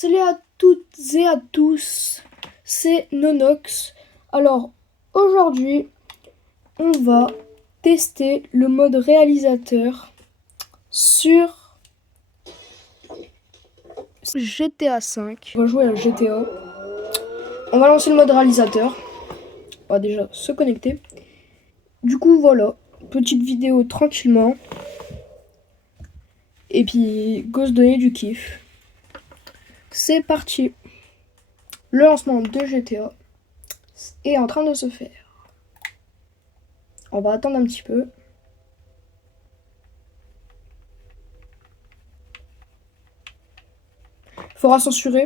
Salut à toutes et à tous, c'est Nonox. Alors aujourd'hui, on va tester le mode réalisateur sur GTA 5. On va jouer à GTA. On va lancer le mode réalisateur. On va déjà se connecter. Du coup voilà, petite vidéo tranquillement. Et puis go se donner du kiff. C'est parti. Le lancement de GTA est en train de se faire. On va attendre un petit peu. Faudra censurer.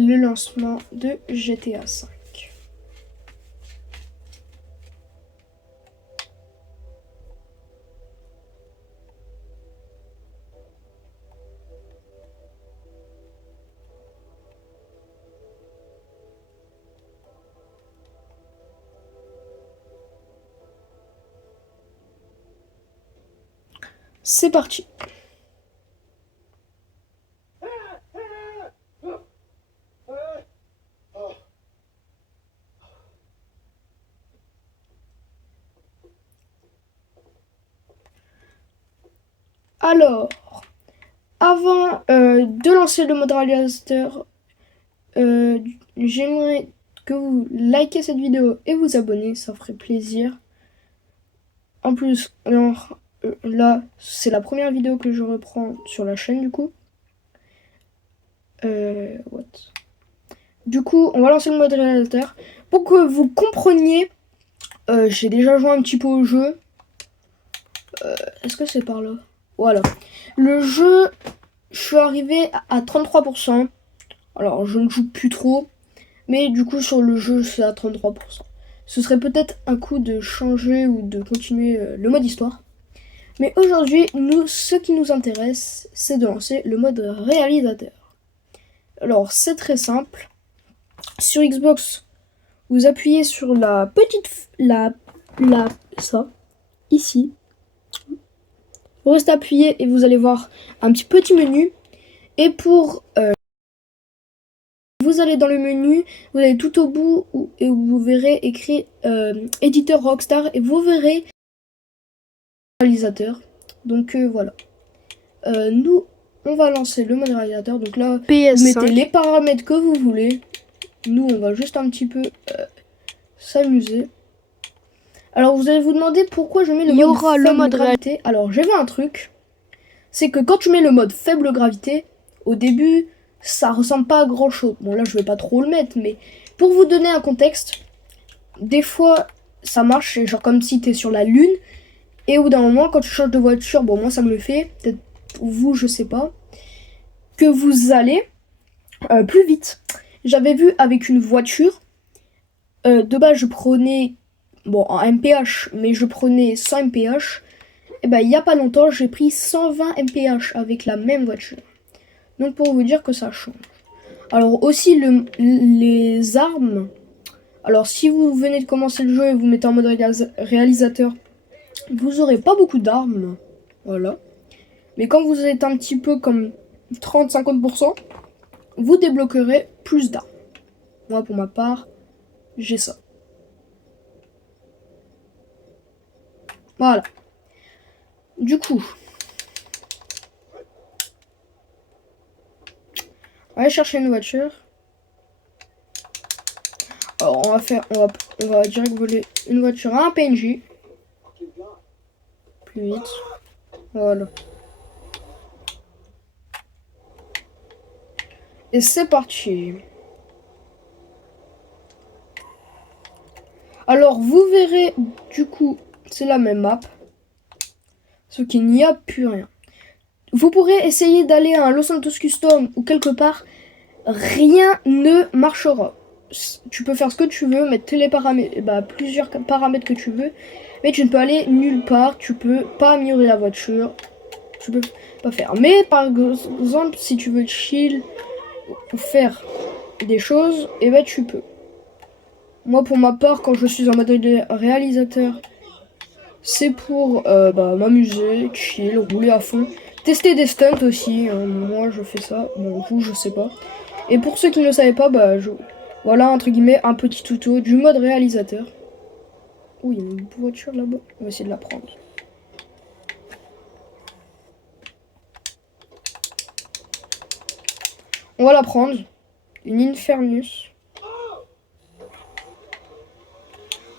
Le lancement de GTA 5. C'est parti. Alors, avant de lancer le mode réalisateur, j'aimerais que vous likez cette vidéo et vous abonnez, ça ferait plaisir. En plus, là, c'est la première vidéo que je reprends sur la chaîne du coup. What? Du coup, on va lancer le mode réalisateur. Pour que vous compreniez, j'ai déjà joué un petit peu au jeu. Est-ce que c'est par là? Voilà. Le jeu, je suis arrivé à 33%. Alors, je ne joue plus trop. Mais du coup, sur le jeu, c'est à 33%. Ce serait peut-être un coup de changer ou de continuer le mode histoire. Mais aujourd'hui, ce qui nous intéresse, c'est de lancer le mode réalisateur. Alors, c'est très simple. Sur Xbox, vous appuyez sur la petite... ça, ici. Vous restez appuyé et vous allez voir un petit menu. Et pour... vous allez dans le menu, vous allez tout au bout et vous verrez écrit éditeur Rockstar et vous verrez réalisateur. Donc voilà. Nous, on va lancer le mode réalisateur. Donc là, PS5. vous mettez les paramètres que vous voulez. Nous, on va juste un petit peu s'amuser. Alors, vous allez vous demander pourquoi je mets le mode faible gravité. Alors, j'ai vu un truc. C'est que quand tu mets le mode faible gravité, au début, ça ressemble pas à grand chose. Bon, là, je vais pas trop le mettre, mais pour vous donner un contexte, des fois, ça marche, c'est genre comme si t'es sur la lune. Et au bout d'un moment, quand tu changes de voiture, bon, moi, ça me le fait. Peut-être pour vous, je sais pas. Que vous allez plus vite. J'avais vu avec une voiture. De base, je prenais, bon, en MPH, mais je prenais 100 MPH. Et ben, il y a pas longtemps, j'ai pris 120 MPH avec la même voiture. Donc, pour vous dire que ça change. Alors, aussi, les armes. Alors, si vous venez de commencer le jeu et vous mettez en mode réalisateur, vous aurez pas beaucoup d'armes. Voilà. Mais quand vous êtes un petit peu comme 30-50%, vous débloquerez plus d'armes. Moi, pour ma part, j'ai ça. Voilà. Du coup, on va aller chercher une voiture. Alors, on va direct voler une voiture à un PNJ. Plus vite. Voilà. Et c'est parti. Alors, vous verrez, du coup, c'est la même map. Sauf qu'il n'y a plus rien. Vous pourrez essayer d'aller à un Los Santos Custom ou quelque part. Rien ne marchera. Tu peux faire ce que tu veux, mettre les paramètres, plusieurs paramètres que tu veux. Mais tu ne peux aller nulle part. Tu peux pas améliorer la voiture. Tu peux pas faire. Mais par exemple, si tu veux chill ou faire des choses, et bah tu peux. Moi pour ma part, quand je suis en mode réalisateur, c'est pour m'amuser, chill, rouler à fond. Tester des stunts aussi, moi je fais ça, bon vous je sais pas. Et pour ceux qui ne savaient pas, voilà entre guillemets un petit tuto du mode réalisateur. Oh, il y a une voiture là-bas, on va essayer de la prendre. On va la prendre, une Infernus.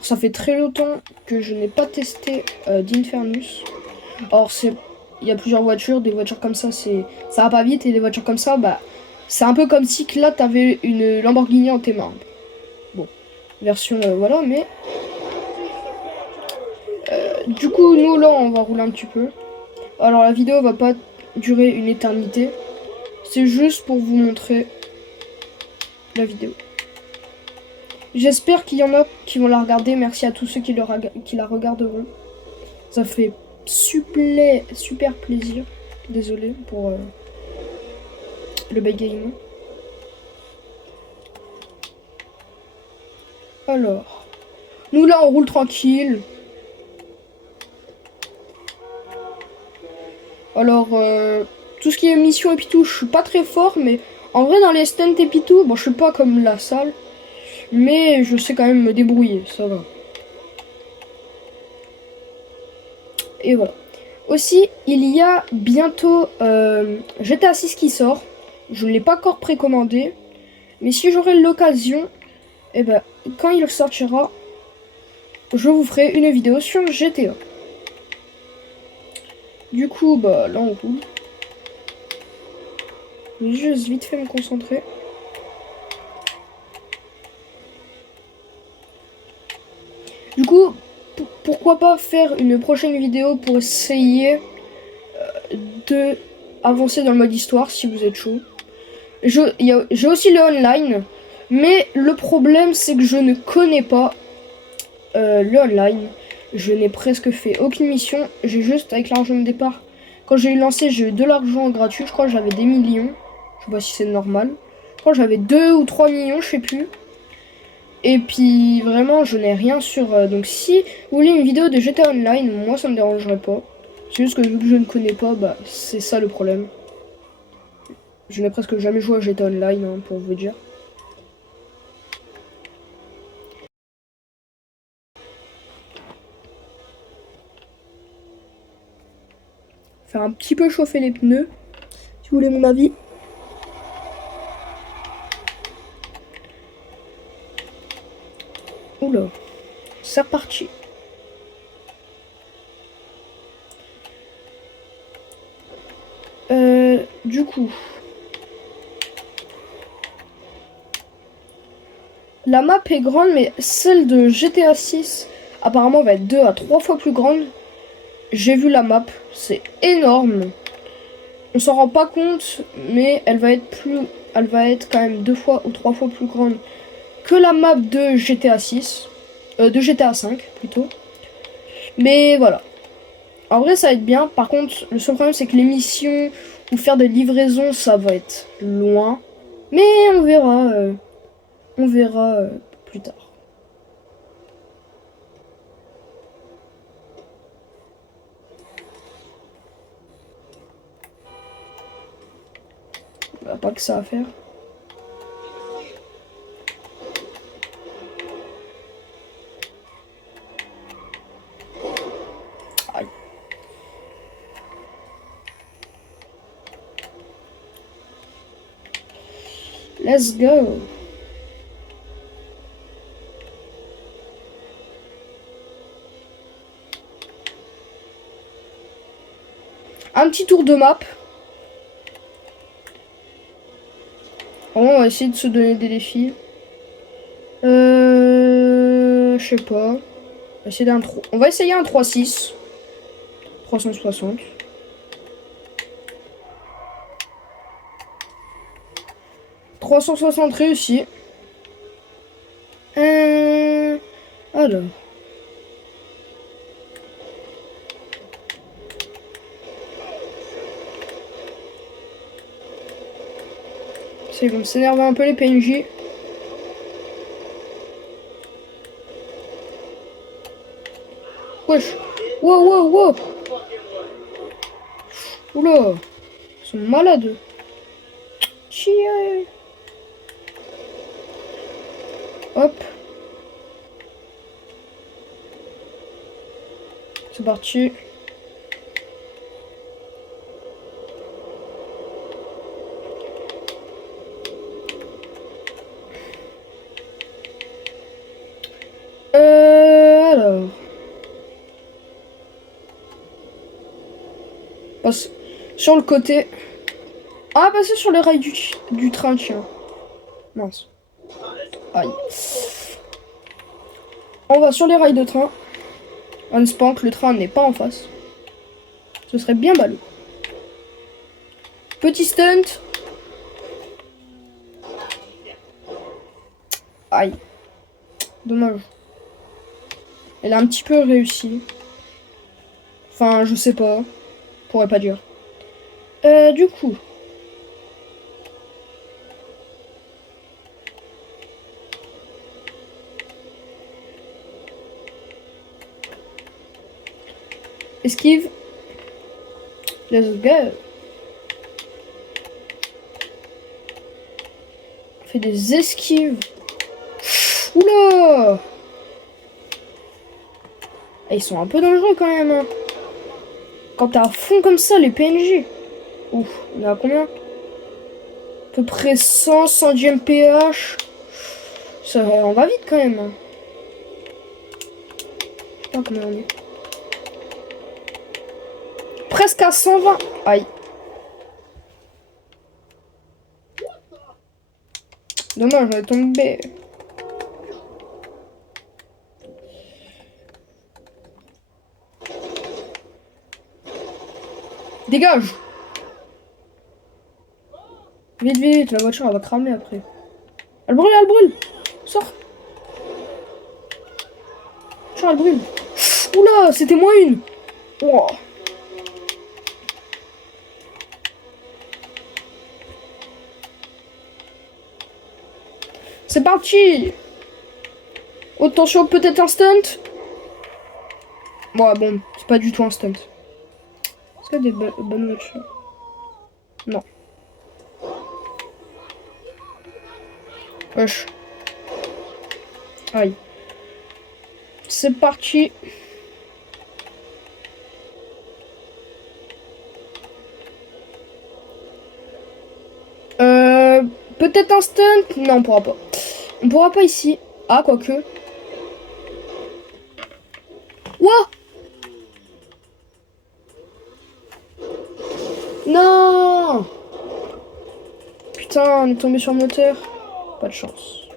Ça fait très longtemps que je n'ai pas testé d'Infernus. Or il y a plusieurs voitures, des voitures comme ça ça va pas vite et des voitures comme ça c'est un peu comme si que là t'avais une Lamborghini en tes mains. Bon, version voilà, mais du coup nous là on va rouler un petit peu. Alors la vidéo va pas durer une éternité, c'est juste pour vous montrer la vidéo. J'espère qu'il y en a qui vont la regarder, merci à tous ceux qui la regarderont. Ça fait super plaisir. Désolé pour le bégaiement. Alors, nous là on roule tranquille. Alors, tout ce qui est mission et puis tout, je suis pas très fort, mais en vrai dans les stunts et puis tout, bon je suis pas comme la salle, mais je sais quand même me débrouiller, ça va. Et voilà. Aussi, il y a bientôt GTA 6 qui sort. Je ne l'ai pas encore précommandé. Mais si j'aurai l'occasion, et ben, quand il sortira, je vous ferai une vidéo sur GTA. Du coup, bah là on roule. Je vais juste vite fait me concentrer. Du coup, pourquoi pas faire une prochaine vidéo pour essayer de avancer dans le mode histoire si vous êtes chaud. J'ai aussi le online, mais le problème c'est que je ne connais pas le online. Je n'ai presque fait aucune mission. J'ai juste avec l'argent de départ. Quand j'ai lancé, j'ai eu de l'argent gratuit. Je crois que j'avais des millions. Je sais pas si c'est normal. Je crois que j'avais 2 ou 3 millions, je sais plus. Et puis vraiment, je n'ai rien sur. Donc si vous voulez une vidéo de GTA Online, moi ça me dérangerait pas. C'est juste que vu que je ne connais pas, c'est ça le problème. Je n'ai presque jamais joué à GTA Online, hein, pour vous dire. Faire un petit peu chauffer les pneus, si vous voulez mon avis. Oula, c'est reparti. Du coup, la map est grande, mais celle de GTA 6 apparemment va être 2 à 3 fois plus grande. J'ai vu la map, c'est énorme. On s'en rend pas compte, mais elle va être quand même 2 fois ou 3 fois plus grande que la map de GTA 6, de GTA 5 plutôt. Mais voilà. En vrai, ça va être bien. Par contre, le seul problème, c'est que les missions ou faire des livraisons, ça va être loin. Mais on verra. On verra plus tard. Pas que ça à faire. Aïe. Let's go. Un petit tour de map. On va essayer de se donner des défis. Je sais pas. On va essayer un 3-6. 360. ...360 réussi. Alors. Ça, ils vont s'énerver un peu les PNJ. Wesh. Wow, wow, wow. Oula. Ils sont malades. Chier. Hop. C'est parti. Alors. Passe sur le côté. Ah, passer sur les rails du train, tiens. Mince. Aïe. On va sur les rails de train. On espère que le train n'est pas en face. Ce serait bien ballot. Petit stunt. Aïe. Dommage. Elle a un petit peu réussi. Enfin, je sais pas. Je pourrais pas dire. Du coup. Esquive. Let's go. On fait des esquives. Oula. Et ils sont un peu dangereux quand même. Hein. Quand t'es à fond comme ça, les PNJ. Ouf, on est à combien? À peu près 110 mph. Ça, on va vite quand même. Hein. Je sais pas combien on est. Presque à 120. Aïe. Dommage, on est tombé. Dégage. Vite, vite, la voiture elle va cramer après. Elle brûle, elle brûle. Sors. Elle brûle. Oula, c'était moins une. Oh. C'est parti. Attention, peut-être un stunt. Bon, c'est pas du tout un stunt. Est-ce qu'il y a des bonnes voitures? Non. Wesh. Aïe. C'est parti. Peut-être un stunt? Non, on pourra pas. On pourra pas ici. Ah, quoique. Wouah! Non! Putain, on est tombé sur le moteur. Pas de chance.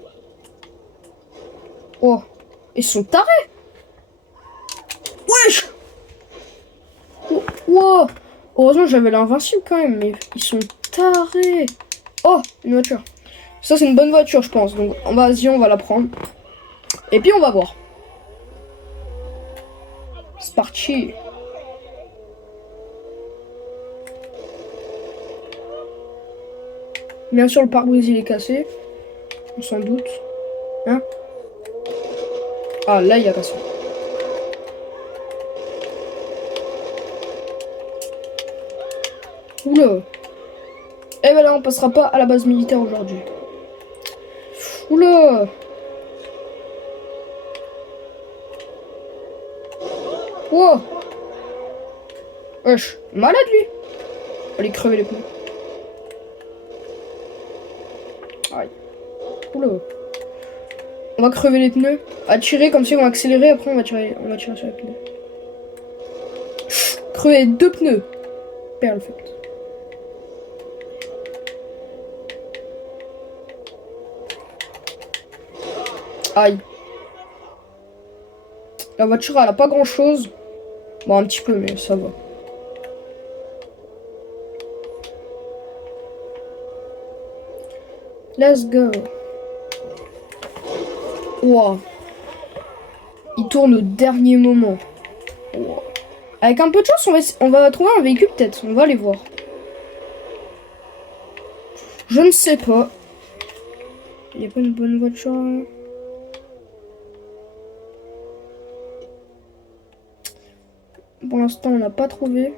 Oh, ils sont tarés! Wesh! Oh, wow! Heureusement, j'avais l'invincible quand même, mais ils sont tarés! Oh, une voiture. Ça, c'est une bonne voiture, je pense. Donc, vas-y, on va la prendre. Et puis, on va voir. C'est parti. Bien sûr, le pare-brise, il est cassé. On s'en doute. Hein? Ah, là, il y a cassé. Oula. Et ben là, on passera pas à la base militaire aujourd'hui. Oula. Wow. Wesh, malade lui. Allez crever les pneus. Aïe. Oula. On va crever les pneus. À tirer comme si on va accélérer. Après on va tirer sur les pneus. Crever 2 pneus. Perle fait. Aïe. La voiture elle a pas grand chose. Bon un petit peu mais ça va. Let's go. Wow. Il tourne au dernier moment. Wow. Avec un peu de chance, on va trouver un véhicule peut-être. On va aller voir. Je ne sais pas. Il n'y a pas une bonne voiture là. Pour l'instant, on n'a pas trouvé.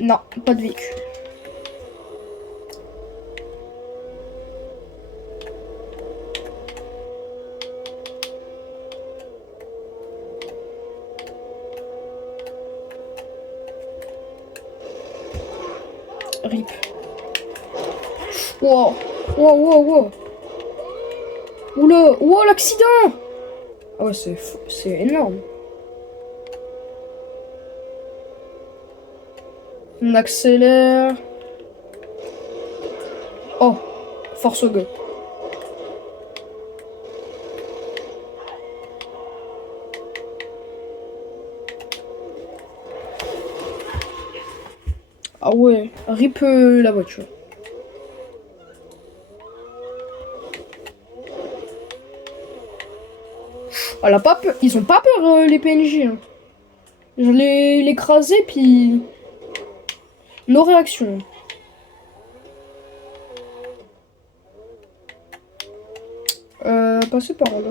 Non, pas de véhicule. RIP. Wow. Wow, wow, wow. Oula, wow, l'accident. Ah ouais, c'est énorme. On accélère. Oh, force go. Ah ouais, RIP la voiture. Elle a pas peur. Ils ont pas peur les PNJ. Hein. Je l'ai écrasé puis nos réactions. Passer par là.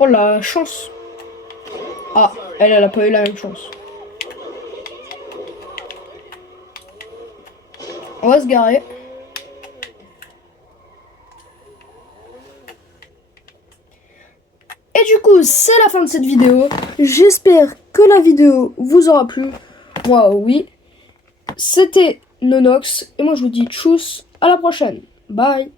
Oh la chance. Ah, elle a pas eu la même chance. On va se garer. Et du coup, c'est la fin de cette vidéo. J'espère que la vidéo vous aura plu. Moi, oui. C'était Nonox. Et moi, je vous dis tchuss. À la prochaine. Bye.